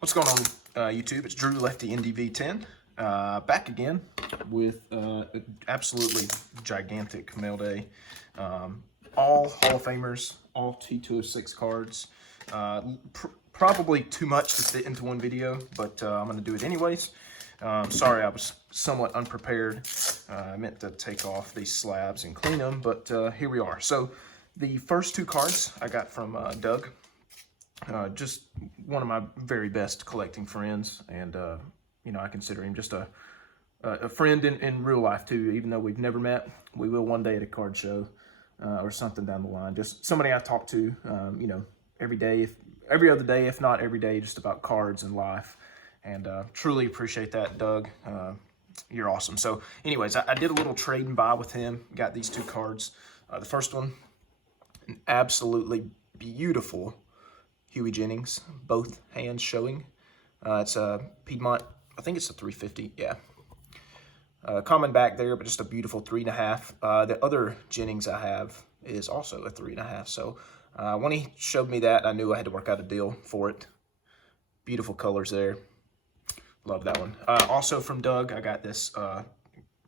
What's going on, YouTube? It's Drew Lefty NDV10, back again with absolutely gigantic mail day. All Hall of Famers, all T206 cards. Probably too much to fit into one video, but I'm going to do it anyways. Sorry, I was somewhat unprepared. I meant to take off these slabs and clean them, but here we are. So the first two cards I got from Doug. Just one of my very best collecting friends, and you know, I consider him just a friend in real life too. Even though we've never met, we will one day at a card show or something down the line. Just somebody I talk to, you know, every day, every other day, if not every day, just about cards and life. And truly appreciate that, Doug. You're awesome. So, anyways, I did a little trade and buy with him. Got these two cards. The first one, an absolutely beautiful Huey Jennings, both hands showing. It's a Piedmont, I think it's a 350, yeah. Common back there, but just a beautiful 3.5. The other Jennings I have is also a 3.5. So when he showed me that, I knew I had to work out a deal for it. Beautiful colors there. Love that one. Also from Doug, I got this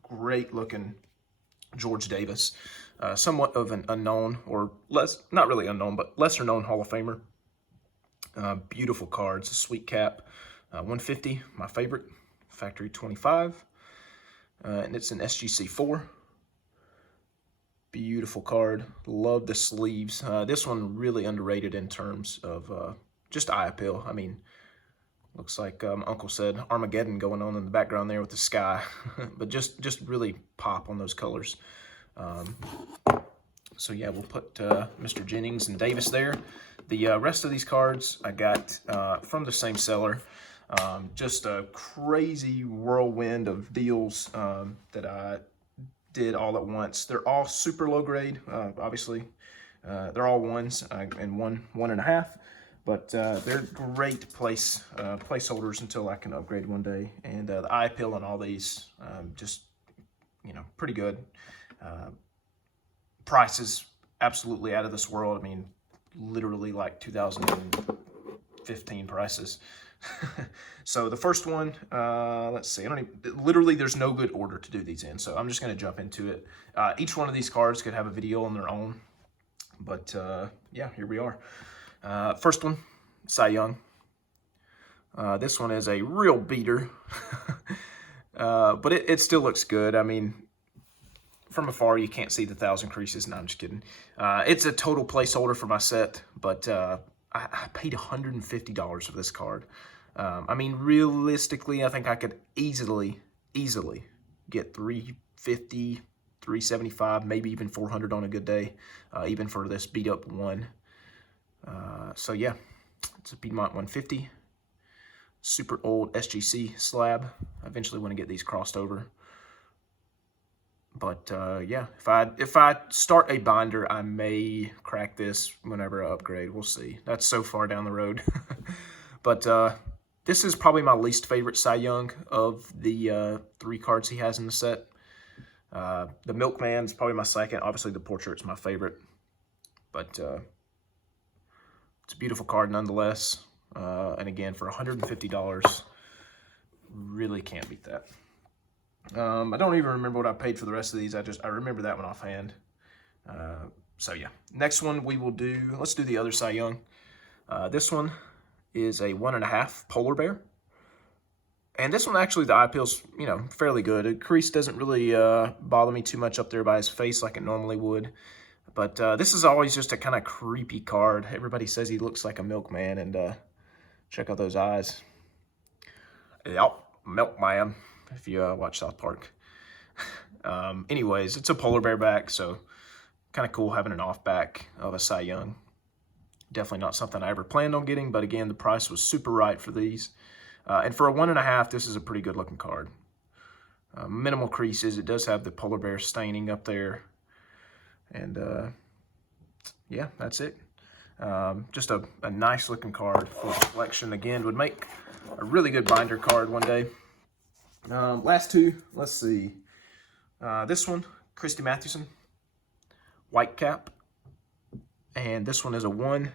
great looking George Davis. Somewhat of an unknown, or not really unknown, but lesser known Hall of Famer. Beautiful cards, a sweet cap, 150, my favorite, factory 25, and it's an SGC4. Beautiful card, love the sleeves. This one really underrated in terms of just eye appeal. I mean, looks like Uncle said Armageddon going on in the background there with the sky, but just really pop on those colors. So yeah, we'll put Mr. Jennings and Davis there. The rest of these cards I got from the same seller. Just a crazy whirlwind of deals that I did all at once. They're all super low grade, obviously. They're all ones and 1.5, but they're great placeholders until I can upgrade one day. And the eye appeal on all these, just, you know, pretty good. Prices absolutely out of this world. I mean, literally like 2015 prices. So the first one, let's see, literally there's no good order to do these in, so I'm just going to jump into it. Each one of these cards could have a video on their own, but yeah, here we are. First one, Cy Young. This one is a real beater, but it still looks good. I mean, from afar, you can't see the 1,000 creases. No, I'm just kidding. It's a total placeholder for my set, but I paid $150 for this card. I mean, realistically, I think I could easily get $350, $375, maybe even $400 on a good day, even for this beat up one. So yeah, it's a Piedmont 150, super old SGC slab. I eventually want to get these crossed over. But yeah, if I start a binder, I may crack this whenever I upgrade. We'll see. That's so far down the road. But this is probably my least favorite Cy Young of the 3 cards he has in the set. The Milkman is probably my second. Obviously, the Portrait's my favorite. But it's a beautiful card nonetheless. And again, for $150, really can't beat that. I don't even remember what I paid for the rest of these. I remember that one offhand. So yeah, next one we will do, let's do the other Cy Young. This one is a 1.5 polar bear. And this one actually, the eye appeal's, you know, fairly good. The crease doesn't really bother me too much up there by his face like it normally would. But this is always just a kind of creepy card. Everybody says he looks like a milkman, and check out those eyes. Yep, milkman. If you watch South Park. Anyways, it's a polar bear back, so kind of cool having an off back of a Cy Young. Definitely not something I ever planned on getting, but again, the price was super right for these. And for a 1.5, this is a pretty good looking card. Minimal creases. It does have the polar bear staining up there. And yeah, that's it. Just a nice looking card for the collection. Again, would make a really good binder card one day. Last two, let's see. This one, Christy Mathewson, white cap. And this one is a 1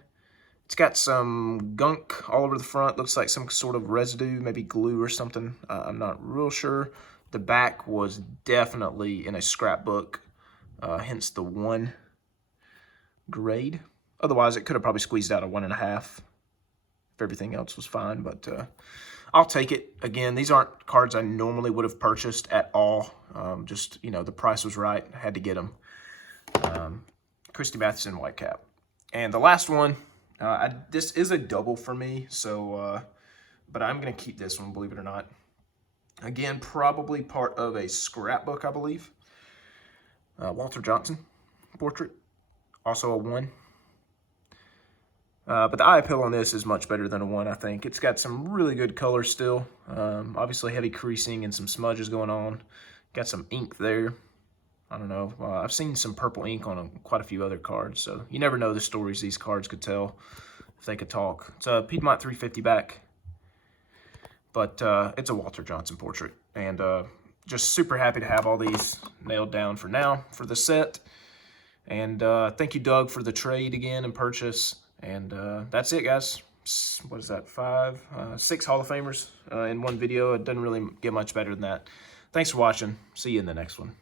It's got some gunk all over the front. Looks like some sort of residue, maybe glue or something. I'm not real sure. The back was definitely in a scrapbook, hence the 1 grade. Otherwise, it could have probably squeezed out a 1.5 if everything else was fine, but I'll take it. Again, these aren't cards I normally would have purchased at all. Just, you know, the price was right. I had to get them. Christy Mathewson Whitecap. And the last one, this is a double for me, so, but I'm going to keep this one, believe it or not. Again, probably part of a scrapbook, I believe. Walter Johnson portrait, also a 1. But the eye appeal on this is much better than a 1, I think. It's got some really good color still. Obviously heavy creasing and some smudges going on. Got some ink there. I don't know. I've seen some purple ink on quite a few other cards, so you never know the stories these cards could tell if they could talk. It's a Piedmont 350 back, but it's a Walter Johnson portrait. And just super happy to have all these nailed down for now for the set. And thank you, Doug, for the trade again and purchase. And that's it, guys. What is that, 6 Hall of Famers in one video. It doesn't really get much better than that. Thanks for watching. See you in the next one.